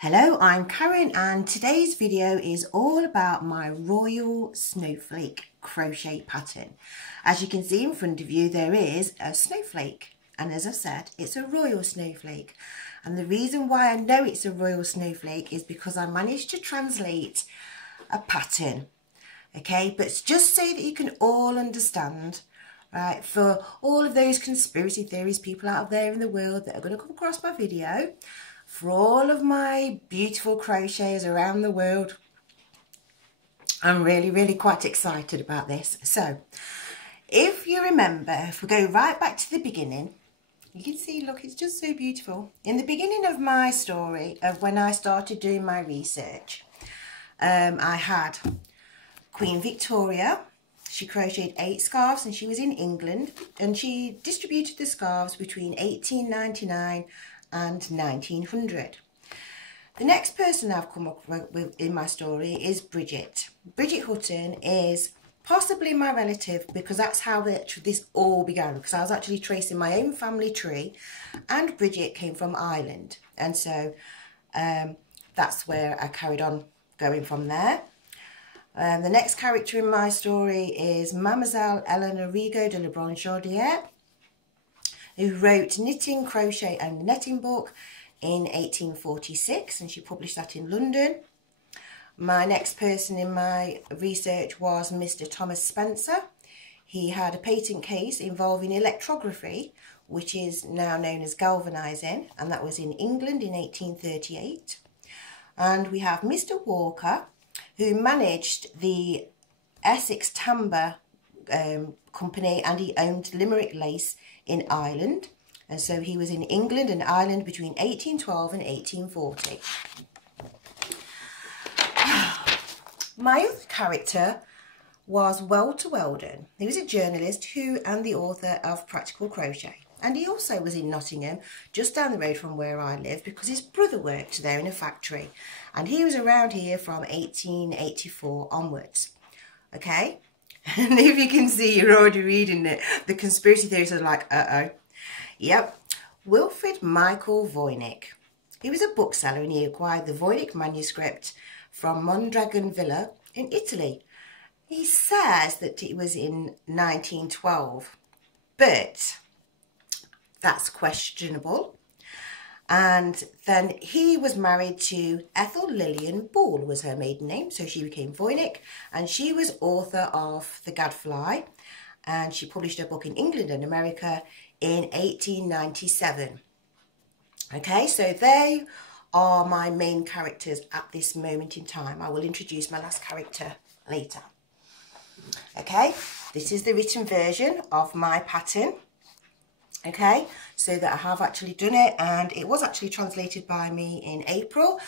Hello, I'm Karen and today's video is all about my Royal Snowflake Crochet Pattern. As you can see in front of you there is a snowflake, and as I said it's a Royal Snowflake, and the reason why I know it's a Royal Snowflake is because I managed to translate a pattern, okay, but just so that you can all understand, right, for all of those conspiracy theories people out there in the world that are going to come across my video, for all of my beautiful crocheters around the world, I'm really quite excited about this. So if you remember, if we go right back to the beginning, you can see, look, it's just so beautiful. In the beginning of my story, of when I started doing my research, I had Queen Victoria. She crocheted 8 scarves and she was in England, and she distributed the scarves between 1899 and 1900. The next person I've come up with in my story is Bridget. Bridget Hutton is possibly my relative, because that's how this all began, because I was actually tracing my own family tree and Bridget came from Ireland, and so that's where I carried on going from there. The next character in my story is Mademoiselle Eleanor Rigaud de Lebrun-Chaudière, who wrote Knitting, Crochet and Netting book in 1846, and she published that in London. My next person in my research was Mr. Thomas Spencer. He had a patent case involving electrography, which is now known as galvanising, and that was in England in 1838. And we have Mr. Walker, who managed the Essex Timber company, and he owned Limerick Lace in Ireland, and so he was in England and Ireland between 1812 and 1840. My other character was Walter Weldon. He was a journalist and the author of Practical Crochet, and he also was in Nottingham, just down the road from where I live, because his brother worked there in a factory, and he was around here from 1884 onwards. Okay. And if you can see, you're already reading it. The conspiracy theories are like, uh-oh. Yep. Wilfred Michael Voynich. He was a bookseller and he acquired the Voynich manuscript from Mondragon Villa in Italy. He says that it was in 1912, but that's questionable. And then he was married to Ethel Lillian Ball, was her maiden name, so she became Voynich, and she was author of The Gadfly, and she published her book in England and America in 1897. Okay, so they are my main characters at this moment in time. I will introduce my last character later. Okay, this is the written version of my pattern. Okay, so that I have actually done it, and it was actually translated by me in April.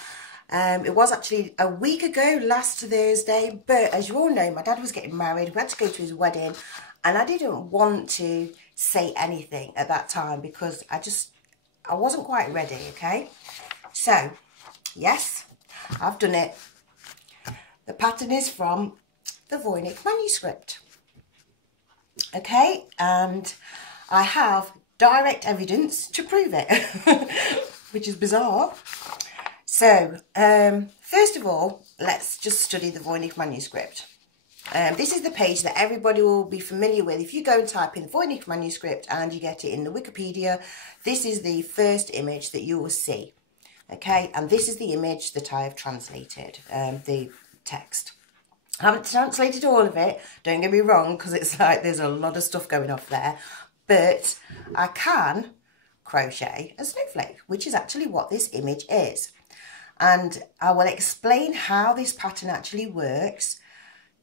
It was actually a week ago, last Thursday, but as you all know, my dad was getting married. We had to go to his wedding, and I didn't want to say anything at that time because I wasn't quite ready. Okay, so yes, I've done it. The pattern is from the Voynich manuscript. Okay, and I have direct evidence to prove it, which is bizarre. So, first of all, let's just study the Voynich manuscript. This is the page that everybody will be familiar with. If you go and type in Voynich manuscript and you get it in the Wikipedia, this is the first image that you will see. Okay, and this is the image that I have translated, the text. I haven't translated all of it, don't get me wrong, because it's like there's a lot of stuff going off there. But I can crochet a snowflake, which is actually what this image is. And I will explain how this pattern actually works,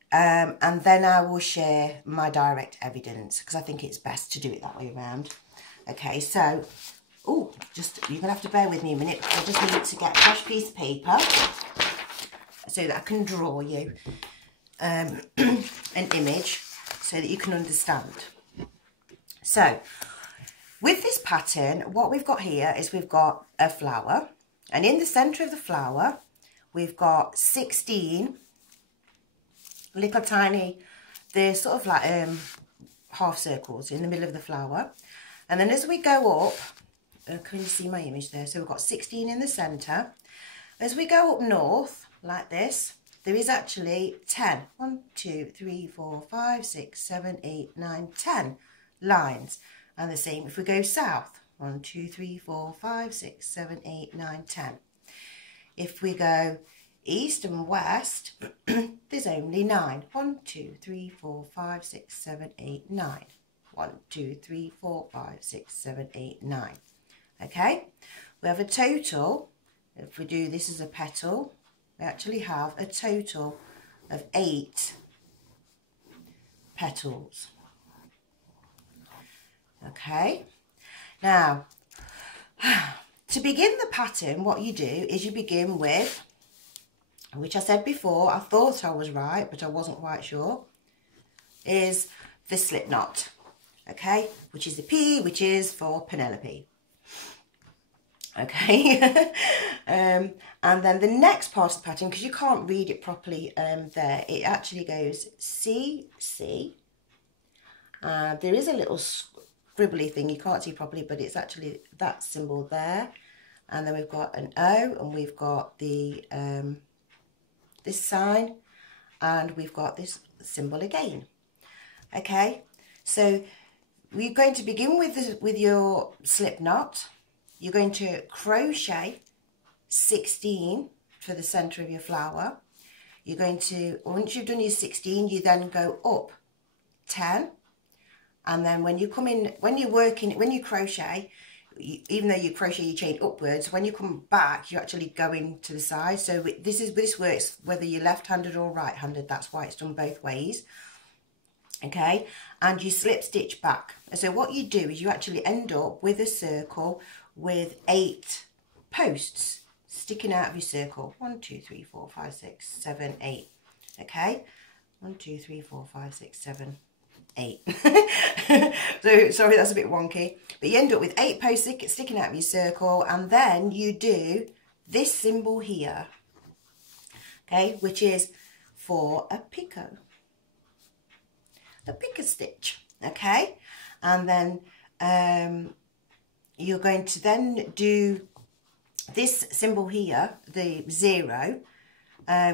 and then I will share my direct evidence, because I think it's best to do it that way around. Okay, so, you're going to have to bear with me a minute, because I just need to get a fresh piece of paper so that I can draw you an image so that you can understand. So, with this pattern, what we've got here is we've got a flower, and in the centre of the flower, we've got 16 little tiny, they're sort of like half circles in the middle of the flower. And then as we go up, can you see my image there? So we've got 16 in the centre, As we go up north, like this, there is actually 10. 1, 2, 3, 4, 5, 6, 7, 8, 9, 10 lines. And the same if we go south. 1, 2, 3, 4, 5, 6, 7, 8, 9, 10. If we go east and west, there's only 9. 1, 2, 3, 4, 5, 6, 7, 8, 9. 1, 2, 3, 4, 5, 6, 7, 8, 9. Okay, we have a total, if we do this as a petal, we actually have a total of 8 petals. Okay, now to begin the pattern, what you do is you begin with, which I said before, I thought I was right, but I wasn't quite sure, is the slip knot. Okay, which is the P, which is for Penelope. Okay, and then the next part of the pattern, because you can't read it properly there, it actually goes C, C. There is a little scribbly thing you can't see properly, but it's actually that symbol there. And then we've got an O, and we've got the this sign, and we've got this symbol again. Okay, so we're going to begin with your slip knot. You're going to crochet 16 for the center of your flower. You're going to, once you've done your 16, you then go up 10. And then when you come in, when you're working, when you crochet, even though you crochet your chain upwards, when you come back, you're actually going to the side. So this works whether you're left-handed or right-handed. That's why it's done both ways. Okay, and you slip stitch back. So what you do is you actually end up with a circle with 8 posts sticking out of your circle. 1, 2, 3, 4, 5, 6, 7, 8. Okay, 1, 2, 3, 4, 5, 6, 7, 8. So sorry, that's a bit wonky, but you end up with 8 posts sticking out of your circle, and then you do this symbol here, okay, which is for a picot. A picot stitch, okay, and then you're going to then do this symbol here, the 0,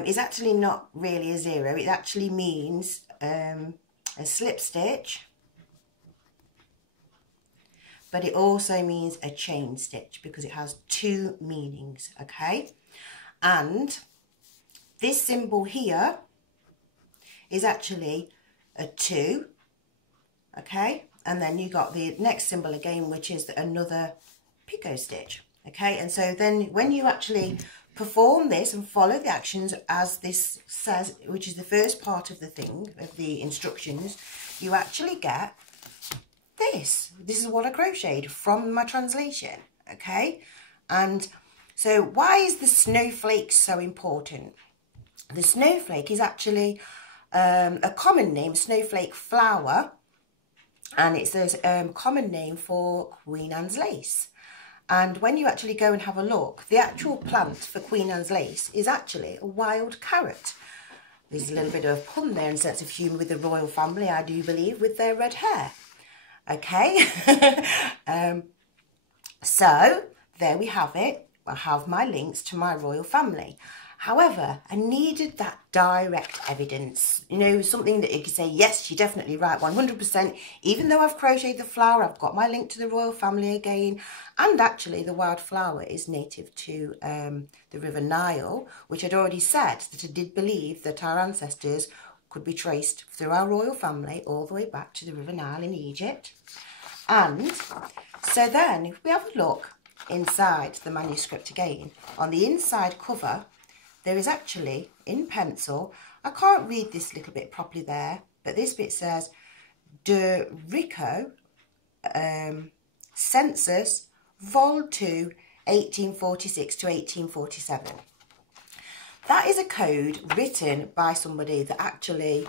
is actually not really a 0. It actually means a slip stitch, but it also means a chain stitch because it has 2 meanings, okay. And this symbol here is actually a 2, okay, and then you got the next symbol again, which is another picot stitch, okay. And so then when you actually perform this and follow the actions as this says, which is the first part of the thing, of the instructions, you actually get this. This is what I crocheted from my translation, okay. And so why is the snowflake so important? The snowflake is actually a common name, snowflake flower, and it's a common name for Queen Anne's lace. And when you actually go and have a look, the actual plant for Queen Anne's lace is actually a wild carrot. There's a little bit of a pun there and sense of humour with the royal family, I do believe, with their red hair. Okay, so there we have it. I have my links to my royal family. However, I needed that direct evidence, you know, something that you could say, yes, you're definitely right, 100%. Even though I've crocheted the flower, I've got my link to the royal family again. And actually, the wildflower is native to the River Nile, which I'd already said that I did believe that our ancestors could be traced through our royal family all the way back to the River Nile in Egypt. And so then, if we have a look inside the manuscript again, on the inside cover, there is actually, in pencil, I can't read this little bit properly there, but this bit says, De Rico, Census, Vol. 2, 1846 to 1847. That is a code written by somebody that actually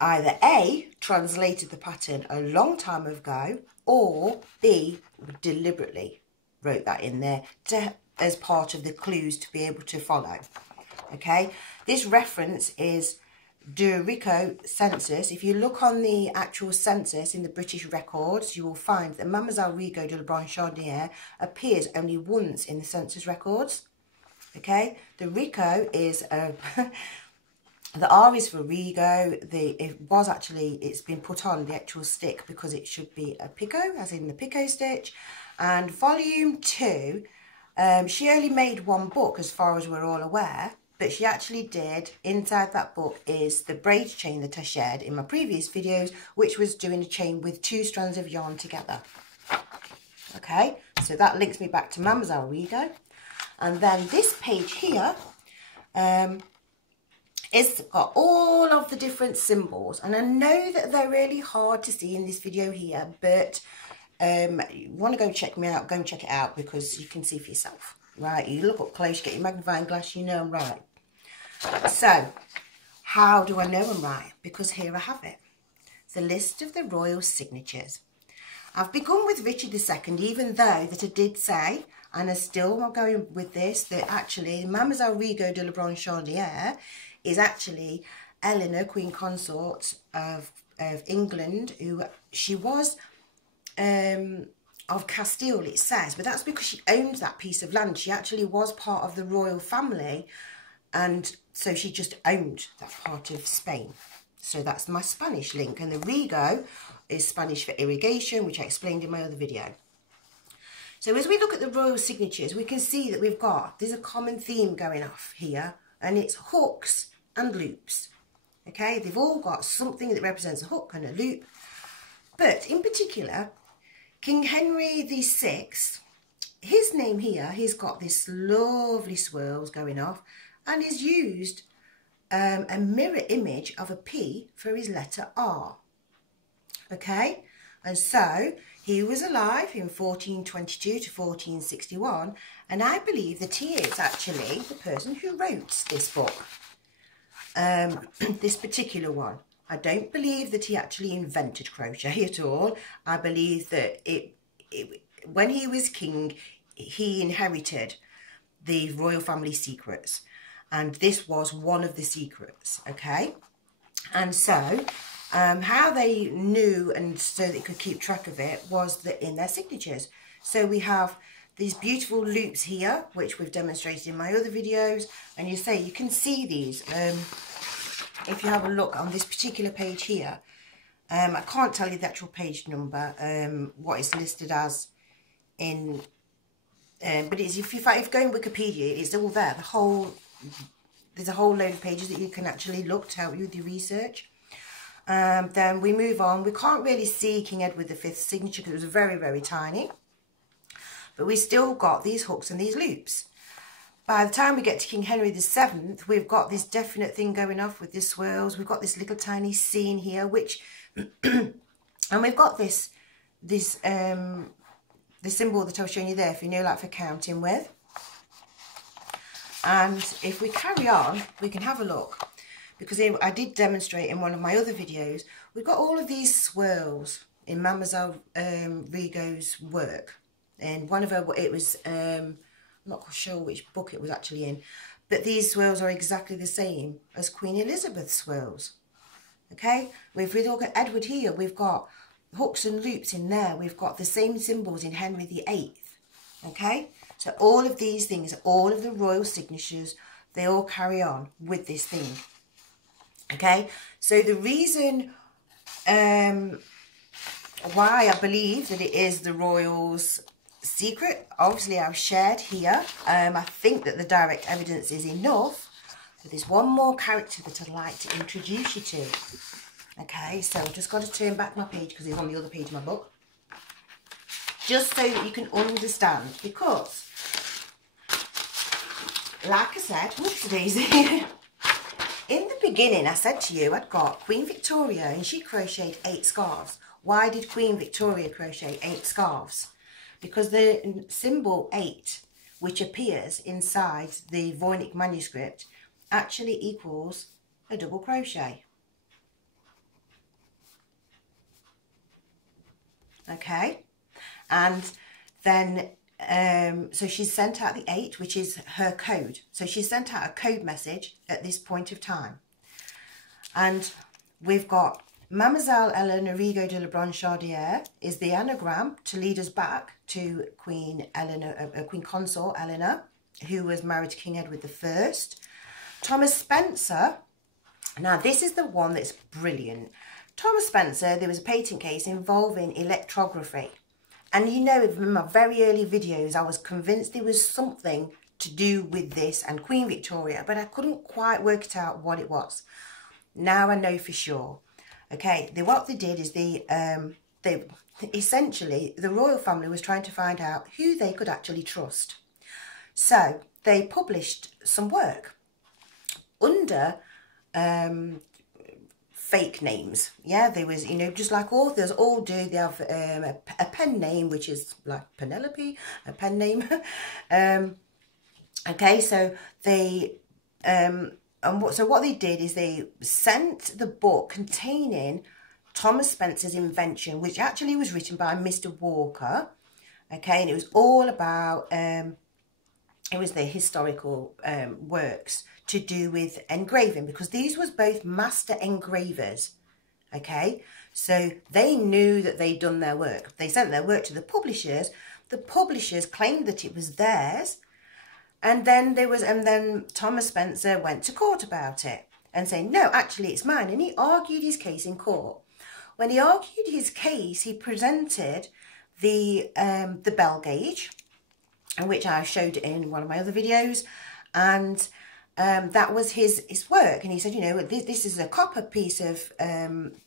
either A, translated the pattern a long time ago, or B, deliberately wrote that in there as part of the clues to be able to follow. Okay, this reference is De Rico census. If you look on the actual census in the British records, you will find that Mademoiselle Rigaud de la Branchonnière appears only once in the census records. Okay, the Rico is the R is for Rigo. It's been put on the actual stick because it should be a picot, as in the picot stitch. And volume 2, she only made one book as far as we're all aware, but she actually did, inside that book is the braid chain that I shared in my previous videos, which was doing a chain with 2 strands of yarn together. Okay, so that links me back to Mademoiselle Rigo. And then this page here, it's got all of the different symbols, and I know that they're really hard to see in this video here, but you want to go check me out, go and check it out, because you can see for yourself, right? You look up close, get your magnifying glass, you know I'm right. So how do I know I'm right? Because here I have it, the list of the royal signatures. I've begun with Richard II, even though that I did say, and I still am going with this, that actually Mademoiselle Rigo de la Branche-Chaudière is actually Eleanor, Queen Consort of England, who she was of Castile, it says, but that's because she owns that piece of land. She actually was part of the royal family, and so she just owned that part of Spain. So that's my Spanish link, and the Rigo is Spanish for irrigation, which I explained in my other video. So as we look at the royal signatures, we can see that there's a common theme going off here, and it's hooks and loops. Okay, they've all got something that represents a hook and a loop, but in particular, King Henry VI, his name here, he's got this lovely swirls going off, and he's used a mirror image of a P for his letter R. Okay, and so he was alive in 1422 to 1461, and I believe that he is actually the person who wrote this book, this particular one. I don't believe that he actually invented crochet at all. I believe that when he was king, he inherited the royal family secrets, and this was one of the secrets, okay? And so how they knew, and so they could keep track of it, was that in their signatures. So we have these beautiful loops here, which we've demonstrated in my other videos, and you can see these if you have a look on this particular page here. I can't tell you the actual page number, what it's listed as in, but it's, if you go in Wikipedia, it's all there. There's a whole load of pages that you can actually look to help you with your research. Then we move on. We can't really see King Edward V's signature because it was very, very tiny. But we still got these hooks and these loops. By the time we get to King Henry VII, we've got this definite thing going off with the swirls. We've got this little tiny scene here, which, and we've got this the symbol that I was showing you there, if you know, like for counting with. And if we carry on, we can have a look, because I did demonstrate in one of my other videos, we've got all of these swirls in Mademoiselle Rigo's work. And one of her, it was, I'm not sure which book it was actually in, but these swirls are exactly the same as Queen Elizabeth's swirls. Okay, if we look at Edward here, we've got hooks and loops in there. We've got the same symbols in Henry VIII. Okay, so all of these things, all of the royal signatures, they all carry on with this thing. Okay, so the reason why I believe that it is the royals' secret, obviously I've shared here. I think that the direct evidence is enough, but there's one more character that I'd like to introduce you to. Okay, so I've just got to turn back my page because it's on the other page of my book, just so that you can understand, because like I said, whoopsie-daisy, in the beginning I said to you I'd got Queen Victoria and she crocheted 8 scarves. Why did Queen Victoria crochet 8 scarves? Because the symbol 8, which appears inside the Voynich manuscript, actually equals a double crochet. Okay, and then so she's sent out the 8, which is her code. So she sent out a code message at this point of time. And we've got Mademoiselle Eleanor Rigo de la Branche-Chaudière is the anagram to lead us back to Queen Eleanor, Queen Consort Eleanor. who was married to King Edward I. Thomas Spencer, now this is the one that's brilliant. Thomas Spencer, there was a patent case involving electrography. And you know, in my very early videos, I was convinced there was something to do with this and Queen Victoria, but I couldn't quite work it out what it was. Now I know for sure. Okay, what they did is they essentially, the royal family was trying to find out who they could actually trust. So they published some work under fake names. Yeah, there was, you know, just like authors all do. They have a pen name, which is like Penelope, a pen name. Okay, so they so what they did is they sent the book containing Thomas Spencer's invention, which actually was written by Mr. Walker. Okay, and it was all about it was the historical works to do with engraving, because these was both master engravers. Okay, so they knew that they'd done their work. They sent their work to the publishers. The publishers claimed that it was theirs, and then Thomas Spencer went to court about it and saying, no, actually it's mine. And he argued his case in court. When he argued his case, he presented the bell gauge, which I showed in one of my other videos, and that was his work. And he said, you know, this is a copper piece of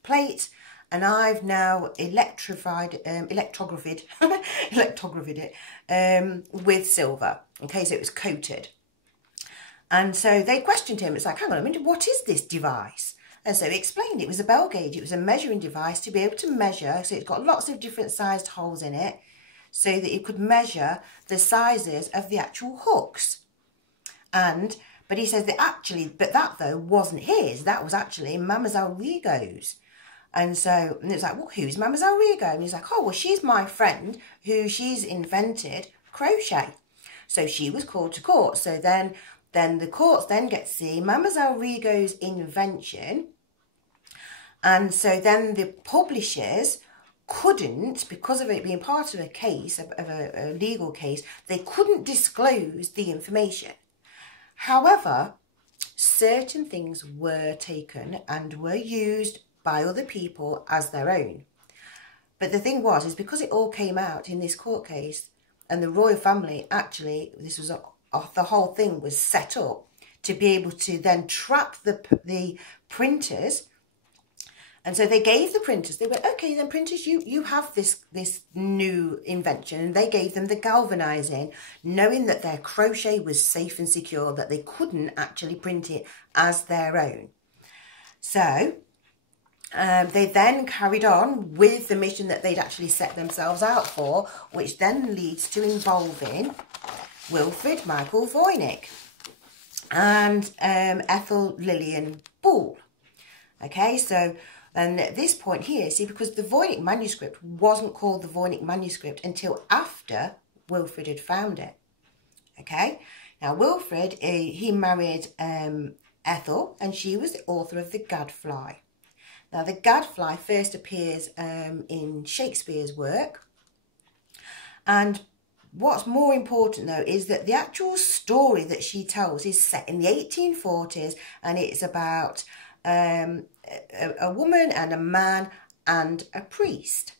plate, and I've now electrographed it with silver. Okay, so it was coated. And so they questioned him. It's like, hang on a minute, what is this device? And so he explained it was a bell gauge. It was a measuring device to be able to measure. So it's got lots of different sized holes in it, so that you could measure the sizes of the actual hooks. But he says that actually, but that though wasn't his. That was actually Mademoiselle Rigaud's. And so it was like, well, who's Mademoiselle Rigaud? And he's like, oh, well, she's my friend she's invented crochet. So she was called to court. So then the courts then get to see Mademoiselle Rigaud's invention. And so then the publishers couldn't, because of it being part of a case, of a legal case, they couldn't disclose the information. However, certain things were taken and were used by other people as their own. But the thing is because it all came out in this court case, and the royal family actually, this was the whole thing was set up to be able to then trap the printers. And so they gave the printers, they went, okay, then printers, you have this new invention. And they gave them the galvanizing, knowing that their crochet was safe and secure, that they couldn't actually print it as their own. So they then carried on with the mission that they'd actually set themselves out for, which then leads to involving Wilfred Michael Voynich and Ethel Lillian Ball. Okay, so and at this point here, see, because the Voynich manuscript wasn't called the Voynich manuscript until after Wilfred had found it. Okay, now Wilfred, he married Ethel, and she was the author of the Gadfly. Now the Gadfly first appears in Shakespeare's work, and what's more important though is that the actual story that she tells is set in the 1840s, and it's about a woman and a man and a priest.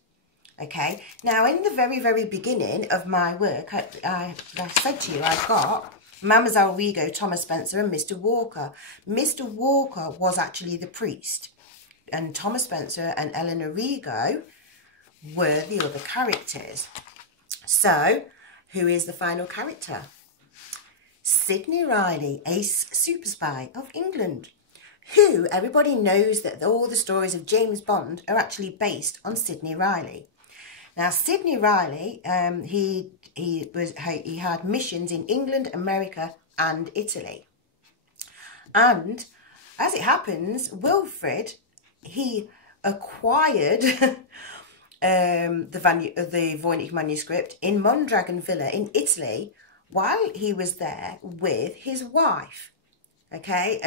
Okay, now in the very, very beginning of my work, I said to you, I've got Mademoiselle Rigaud, Thomas Spencer and Mr. Walker. Mr. Walker was actually the priest, and Thomas Spencer and Eleanor Rigaud were the other characters. So, who is the final character? Sidney Riley, ace super spy of England, who everybody knows that all the stories of James Bond are actually based on Sidney Riley. Now, Sidney Riley, he had missions in England, America and Italy. And as it happens, Wilfred, he acquired the Voynich manuscript in Mondragon Villa in Italy while he was there with his wife. Okay,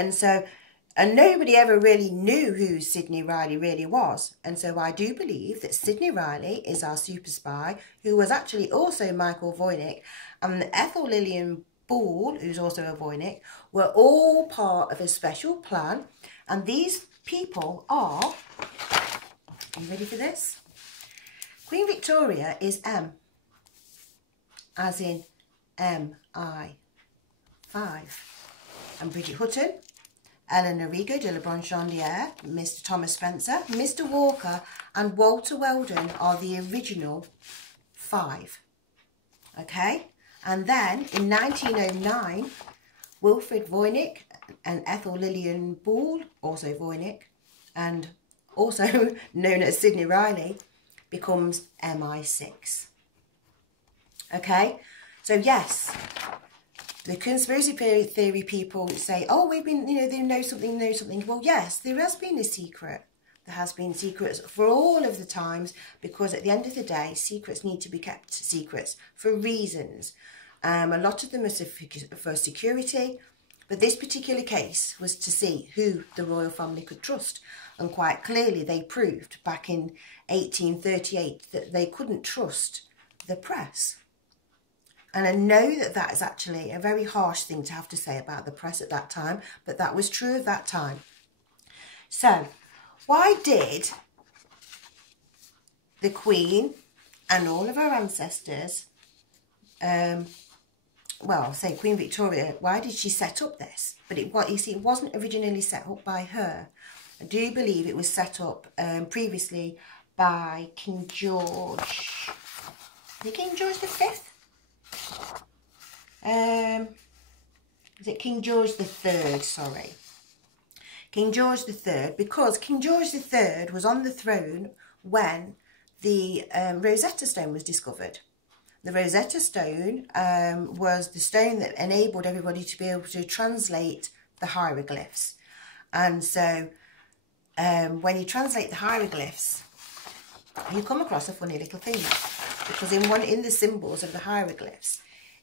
and nobody ever really knew who Sidney Riley really was. And so I do believe that Sidney Riley is our super spy, who was actually also Michael Voynich. And Ethel Lillian Ball, who's also a Voynich, were all part of a special plan. And these people are, you ready for this? Queen Victoria is M, as in M-I, 5. And Bridget Hutton, Eleanor Rigo de la Bronchandière, Mr. Thomas Spencer, Mr. Walker and Walter Weldon are the original 5. Okay? And then in 1909, Wilfred Voynich and Ethel Lillian Ball, also Voynich, and also known as Sidney Riley, becomes MI6. Okay? So yes, the conspiracy theory people say, oh, we've been, you know, they know something. Well, yes, there has been a secret. There has been secrets for all of the times, because at the end of the day, secrets need to be kept secrets for reasons. A lot of them are for security, but this particular case was to see who the royal family could trust. And quite clearly they proved back in 1838 that they couldn't trust the press. And I know that that is actually a very harsh thing to have to say about the press at that time, but that was true of that time. So, why did the Queen and all of her ancestors, well, say Queen Victoria, why did she set up this? But you see, it wasn't originally set up by her. I do believe it was set up previously by King George. Is it King George V? Is it King George III? Sorry. King George III, because King George III was on the throne when the Rosetta Stone was discovered. The Rosetta Stone was the stone that enabled everybody to be able to translate the hieroglyphs. And so when you translate the hieroglyphs, you come across a funny little thing, because in the symbols of the hieroglyphs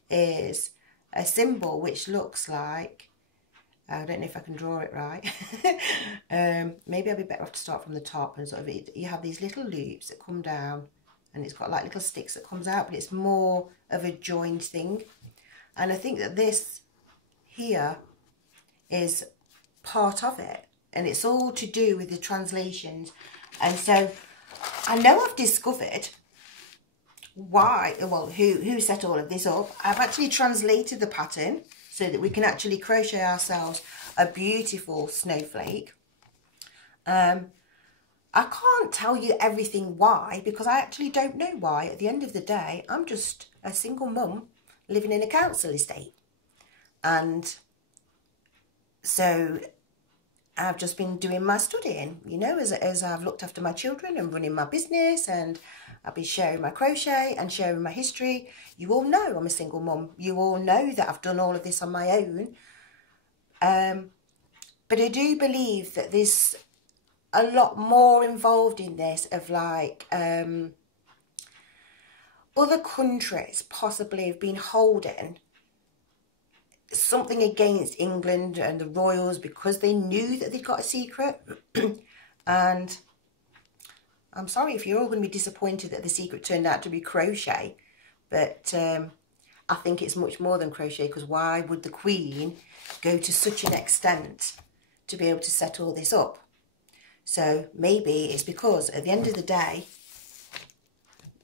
is a symbol which looks like, I don't know if I can draw it right. Maybe I'll be better off to start from the top, and sort of you have these little loops that come down, and it's got like little sticks that comes out, but it's more of a joined thing. And I think that this here is part of it, and it's all to do with the translations. And so I know I've discovered why, well, who set all of this up. I've actually translated the pattern so that we can actually crochet ourselves a beautiful snowflake. I can't tell you everything why, because I actually don't know why. At the end of the day, I'm just a single mum living in a council estate. And so I've just been doing my studying, you know, as I've looked after my children and running my business, and I've been sharing my crochet and sharing my history. You all know I'm a single mum. You all know that I've done all of this on my own. But I do believe that there's a lot more involved in this, of like other countries possibly have been holding something against England and the royals because they knew that they'd got a secret. And I'm sorry if you're all going to be disappointed that the secret turned out to be crochet, but I think it's much more than crochet, because why would the Queen go to such an extent to be able to set all this up? So maybe it's because at the end of the day,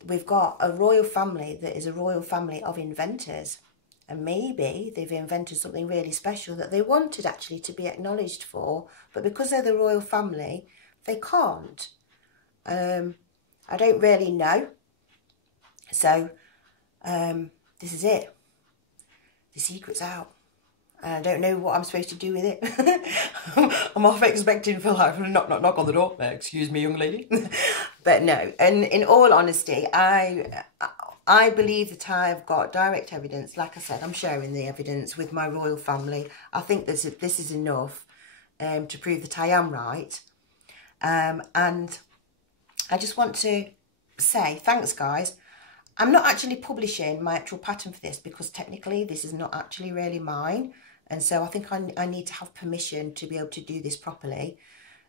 we've got a royal family that is a royal family of inventors. And maybe they've invented something really special that they wanted actually to be acknowledged for. But because they're the royal family, they can't. I don't really know. So this is it. The secret's out. And I don't know what I'm supposed to do with it. I'm half expecting for like, knock, knock, knock on the door. Excuse me, young lady. But no, and in all honesty, I believe that I've got direct evidence. Like I said, I'm sharing the evidence with my royal family. I think this is enough to prove that I am right. And I just want to say thanks, guys. I'm not actually publishing my actual pattern for this, because technically this is not actually really mine. And so I think I need to have permission to be able to do this properly.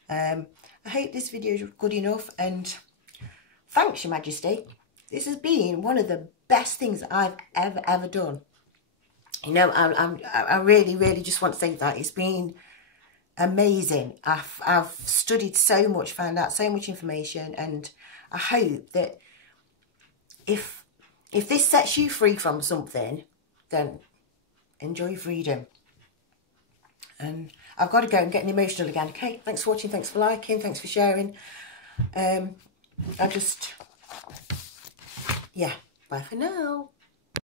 I hope this video is good enough, and thanks, Your Majesty. This has been one of the best things that I've ever done. you know, I really, really just want to say that it's been amazing. I've studied so much, found out so much information, and I hope that if this sets you free from something, then enjoy freedom. And I've got to go and get emotional again. Okay, thanks for watching, thanks for liking, thanks for sharing. Yeah, bye for now.